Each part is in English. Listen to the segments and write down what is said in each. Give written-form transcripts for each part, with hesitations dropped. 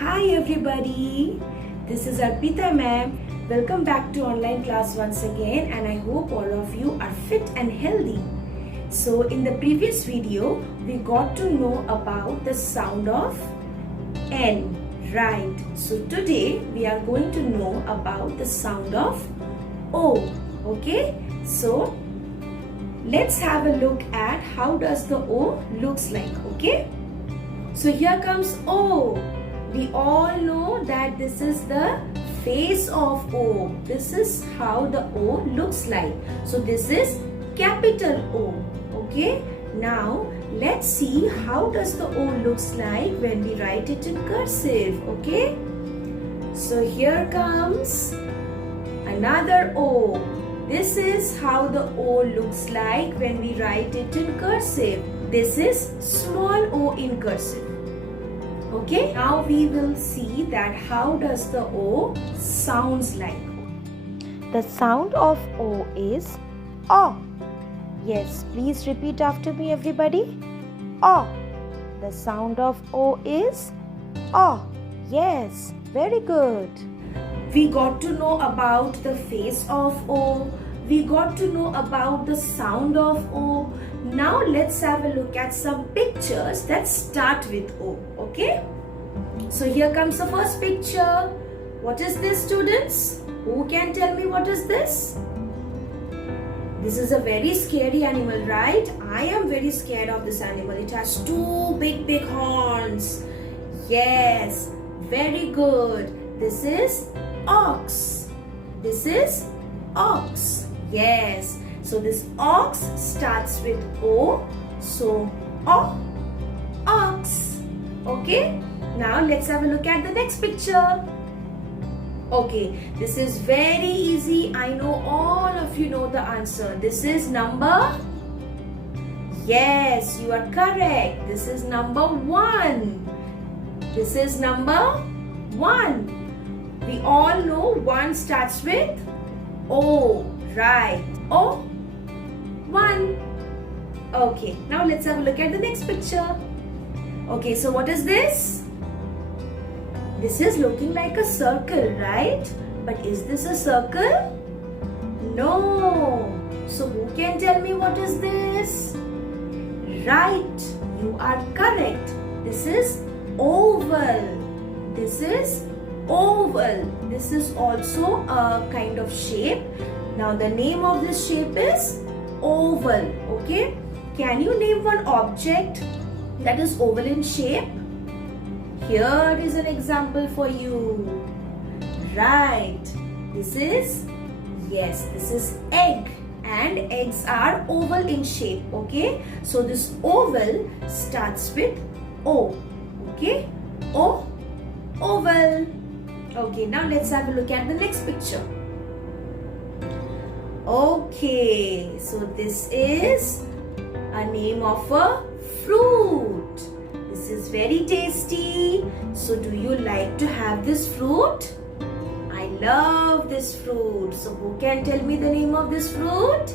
Hi everybody, this is Arpita ma'am. Welcome back to online class once again, and I hope all of you are fit and healthy. So in the previous video, we got to know about the sound of N, right? So today we are going to know about the sound of O, okay? So let's have a look at how does the O looks like, okay? So here comes O. We all know that this is the face of O. This is how the O looks like. So this is capital O. Okay. Now let's see how does the O looks like when we write it in cursive. Okay. So here comes another O. This is how the O looks like when we write it in cursive. This is small o in cursive. Okay, now we will see that how does the O sounds like. The sound of O is O. Yes, please repeat after me everybody. O. The sound of O is O. Yes, very good. We got to know about the face of O. We got to know about the sound of O. Now let's have a look at some pictures that start with O. Okay? So here comes the first picture. What is this, students? Who can tell me what is this? This is a very scary animal, right? I am very scared of this animal. It has two big horns. Yes, very good. This is ox. This is ox. Yes. So this ox starts with O. So O, ox. Okay. Now let's have a look at the next picture. Okay. This is very easy. I know all of you know the answer. This is number. Yes, you are correct. This is number 1. This is number 1. We all know 1 starts with O. Right. O. 1. Okay, now let's have a look at the next picture. Okay, so what is this? This is looking like a circle, right? But is this a circle? No. So who can tell me what is this? Right, you are correct. This is oval. This is oval. This is also a kind of shape. Now the name of this shape is oval. Okay. Can you name one object that is oval in shape? Here is an example for you. Right. This is, yes, this is egg. And eggs are oval in shape. Okay. So this oval starts with O. Okay. O, oval. Okay. Now let's have a look at the next picture. Okay, so this is a name of a fruit. This is very tasty. So do you like to have this fruit? I love this fruit. So who can tell me the name of this fruit?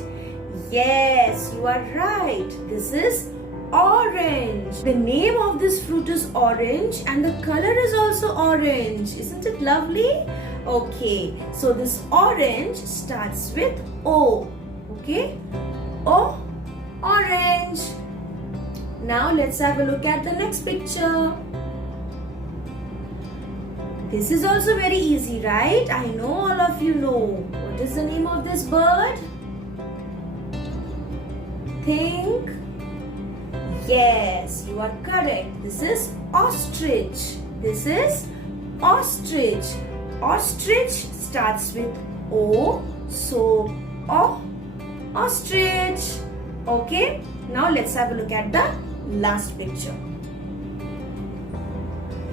Yes, you are right. This is orange. The name of this fruit is orange and the color is also orange. Isn't it lovely? Okay, so this orange starts with O. Okay, O, orange. Now let's have a look at the next picture. This is also very easy, right? I know all of you know. What is the name of this bird? Think. Yes, you are correct. This is ostrich. This is ostrich. Ostrich starts with O. So O, ostrich. Okay. Now let's have a look at the last picture.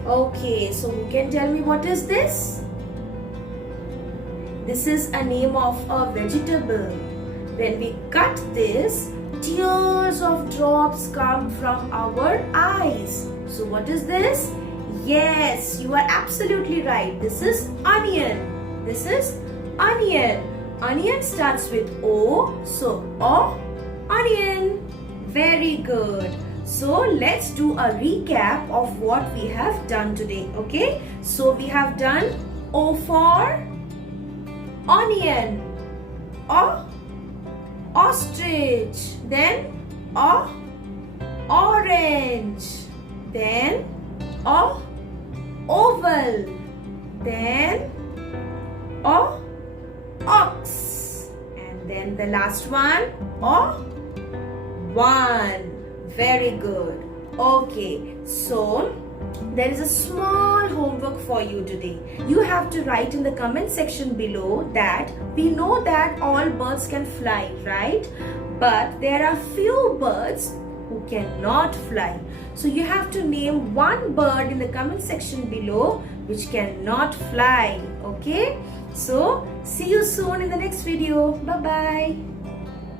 Okay, so who can tell me what is this? This is a name of a vegetable. When we cut this, tears of drops come from our eyes. So what is this? Yes, you are absolutely right. This is onion. This is onion. Onion starts with O. So O, onion. Very good. So let's do a recap of what we have done today. Okay, so we have done O for onion, O ostrich, then O orange, then O oval, then O ox, and then the last one O one. Very good. Okay, so there is a small homework for you today. You have to write in the comment section below that we know that all birds can fly, right? But there are few birds who cannot fly. So you have to name one bird in the comment section below which cannot fly. Okay? So see you soon in the next video. Bye-bye.